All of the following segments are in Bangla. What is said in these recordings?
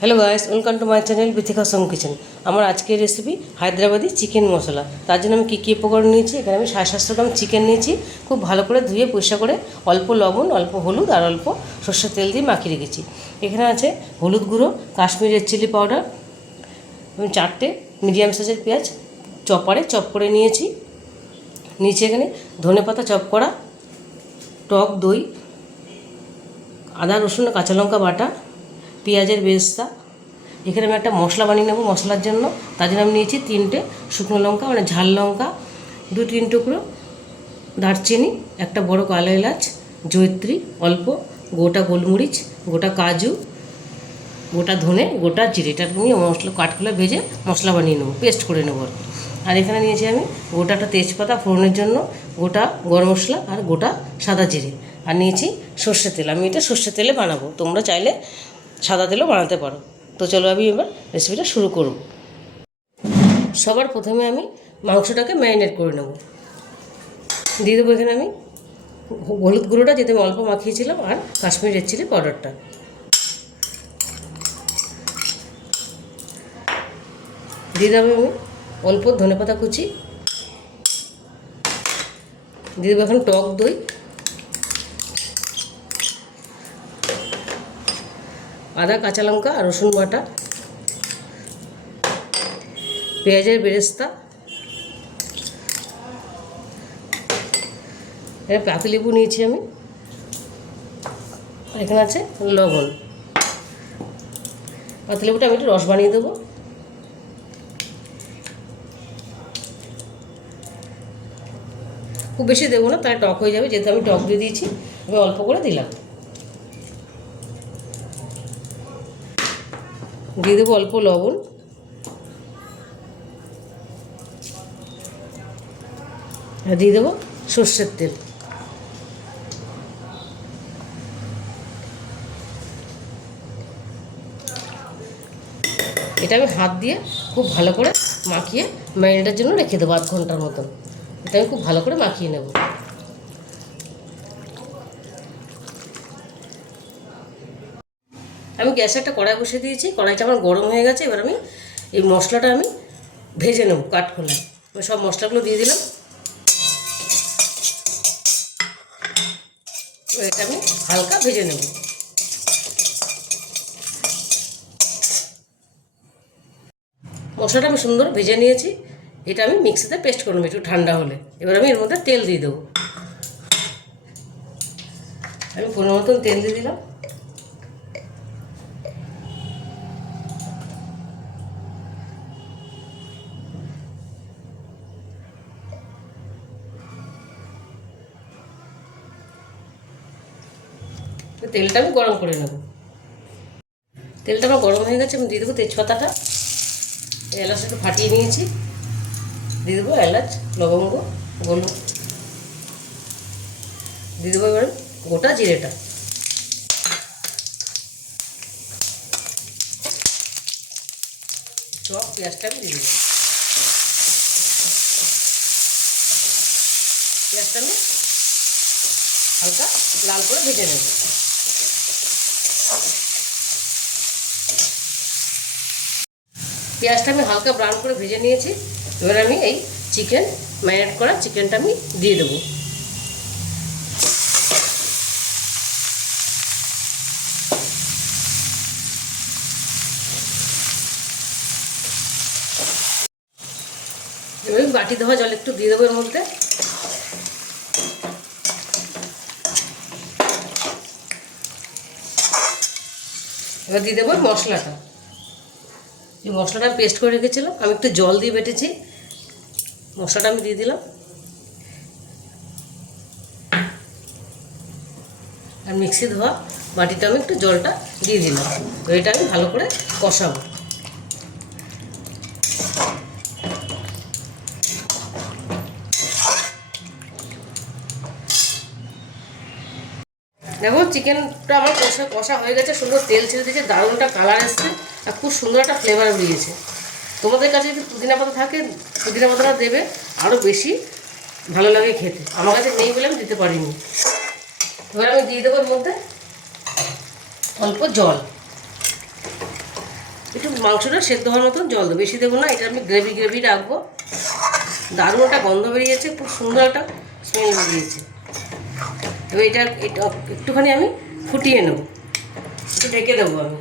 Hello guys, welcome to my channel Bithika song kitchen. আমার আজকের রেসিপি হায়দ্রাবাদি চিকেন মশলা। তার জন্য আমি কী উপকরণ নিয়েছি, এখানে আমি 750 গ্রাম চিকেন নিয়েছি। খুব ভালো করে ধুয়ে পরিষ্কার করে অল্প লবণ, অল্প হলুদ আর অল্প সর্ষের তেল দিয়ে মাখিয়ে রেখেছি। এখানে আছে হলুদ গুঁড়ো, কাশ্মীরি রেড চিলি পাউডার এবং 4টে মিডিয়াম সাইজের পেঁয়াজ চপারে চপ করে নিয়েছি। নিচে এখানে ধনেপাতা চপ করা, টক দই, আদা রসুন কাঁচা লঙ্কা বাটা, পেঁয়াজের বেরেস্তা। এখানে আমি একটা মশলা বানিয়ে নেব মশলার জন্য। তার জন্য আমি নিয়েছি 3টে শুকনো লঙ্কা, মানে ঝাল লঙ্কা, 2-3 টুকরো দারচিনি, একটা বড় কালো এলাচ, জয়িত্রী অল্প, গোটা গোলমরিচ, গোটা কাজু, গোটা ধনে, গোটা জিরে। এটা আমি মশলা কাঠগুলো ভেজে মশলা বানিয়ে নেবো, পেস্ট করে নেবো। আর এখানে নিয়েছি আমি গোটাটা তেজপাতা ফোড়নের জন্য, গোটা গরম মশলা আর গোটা সাদা জিরে। আর নিয়েছি সর্ষের তেল। আমি এটা সর্ষের তেলে বানাবো, তোমরা চাইলে সাদা তেলও বানাতে পারো। তো চলো আমি এবার রেসিপিটা শুরু করব। সবার প্রথমে আমি মাংসটাকে ম্যারিনেট করে নেব। দিয়ে দেবো এখানে আমি হলুদ গুঁড়োটা, যেতে আমি অল্প মাখিয়েছিলাম, আর কাশ্মীরি রেড চিলি পাউডারটা। দিয়ে দেবো আমি অল্প ধনেপাতা কুচি। দিয়ে দেবো এখন টক দই, আদা কাঁচা লঙ্কা আর রসুন বাটা, পেঁয়াজের বেরেস্তা, এখানে পাতিলেবু নিয়েছি আমি, আর এখানে আছে লবণ। পাতিলেবুটা আমি একটু রস বানিয়ে দেবো। খুব বেশি দেবো না, তাহলে টক হয়ে যাবে, যেহেতু আমি টক দিয়ে দিয়েছি। আমি অল্প করে দিলাম। দিয়ে দেবো অল্প লবণ, আর দিয়ে দেবো সর্ষের তেল। এটা আমি হাত দিয়ে খুব ভালো করে মাখিয়ে ম্যারিনেটের জন্য রেখে দেবো 1/2 ঘন্টার মতন। এটা আমি খুব ভালো করে মাখিয়ে নেব। আমি গ্যাসে একটা কড়াই বসিয়ে দিয়েছি, কড়াইটা আমার গরম হয়ে গেছে। এবার আমি এই মশলাটা আমি ভেজে নেব কাঠখোলায়। সব মশলাগুলো দিয়ে দিলাম। এটা আমি হালকা ভেজে নেব। মশলাটা আমি সুন্দর ভেজে নিয়েছি। এটা আমি মিক্সিতে পেস্ট করে নেব একটু ঠান্ডা হলে। এবার আমি এর মধ্যে তেল দিয়ে দেবো। আমি 15 মতন তেল দিয়ে দিলাম। তেলটা আমি গরম করে নেব। তেলটা আমার গরম হয়ে গেছে। আমি দিয়ে দেবো তেজপাতাটা, এলাচ একটু ফাটিয়ে নিয়েছি। দিয়ে দেবো এলাচ, লবঙ্গ, গোল, দিয়ে দেবো এবার গোটা জিরেটা। সব পেঁয়াজটা আমি দিয়ে দেবো। পেঁয়াজটা আমি হালকা লাল করে ভেজে নেব। পেঁয়াজটা আমি হালকা ব্রাউন করে ভেজে নিয়েছি। এবার আমি এই চিকেন ম্যারিনেট করা চিকেনটা আমি দিয়ে দেবো। এবার আমি বাটি ধোয়া জল একটু দিয়ে দেবো এর মধ্যে। এবার দিয়ে দেবো মশলাটা। এই মশলাটা পেস্ট করে রেখেছিলাম, আমি একটু জল দিয়ে বেটেছি। মশলাটা আমি দিয়ে দিলাম, আর মিক্সি ধোয়া বাটিটা আমি একটু জলটা দিয়ে দিলাম। তো এটা আমি ভালো করে কষাবো। দেখো চিকেনটা আমার কষা হয়ে গেছে, সুন্দর তেল ছেড়ে দিয়েছে, দারুণ একটা কালার এসছে, আর খুব সুন্দর একটা ফ্লেভার বেরিয়েছে। তোমাদের কাছে যদি পুদিনা পাতা থাকে, পুদিনা পাতাটা দেবে, আরও বেশি ভালো লাগে খেতে। আমার কাছে নেই বলে আমি দিতে পারিনি। এবার আমি দিয়ে দেবো এর মধ্যে অল্প জল। একটু মাংসটা সেদ্ধ হওয়ার মতন জল দেবো, বেশি দেবো না। এটা আমি গ্রেভি গ্রেভি রাখবো। দারুণ একটা গন্ধ বেরিয়েছে, খুব সুন্দর একটা স্মেল বেরিয়েছে। এবার এটা একটুখানি আমি ফুটিয়ে নেবো, একটু ঢেকে দেবো আমি।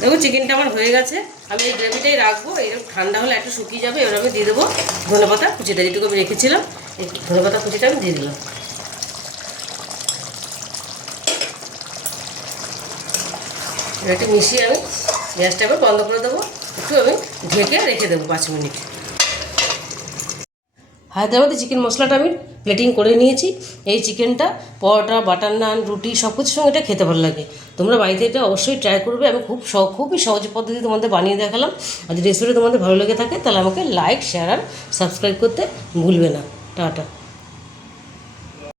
দেখো চিকেনটা আমার হয়ে গেছে, আমি এই গ্রেভিটাই রাখবো। এরকম ঠান্ডা হলে একটু শুকিয়ে যাবে। এবার আমি দিয়ে দেবো ধনেপাতা কুচিটা, যেটুকু আমি রেখেছিলাম এই ধনেপাতা কুচিটা আমি দিয়ে দিলাম। একটু মিশিয়ে আমি গ্যাসটা এবার বন্ধ করে দেবো, একটু আমি ঢেকে রেখে দেবো 5 মিনিট। হায়দ্রাবাদি চিকেন মশলাটা আমি প্লেটিং করে নিয়েছি। এই চিকেনটা পরোটা, বাটার নান, রুটি সব কিছুর সঙ্গে এটা খেতে ভালো লাগে। তোমরা বাড়িতে এটা অবশ্যই ট্রাই করবে। আমি খুবই সহজ পদ্ধতি তোমাদের বানিয়ে দেখালাম। আর যদি রেসিপিটা তোমাদের ভালো লেগে থাকে তাহলে আমাকে লাইক, শেয়ার আর সাবস্ক্রাইব করতে ভুলবে না। টাটা।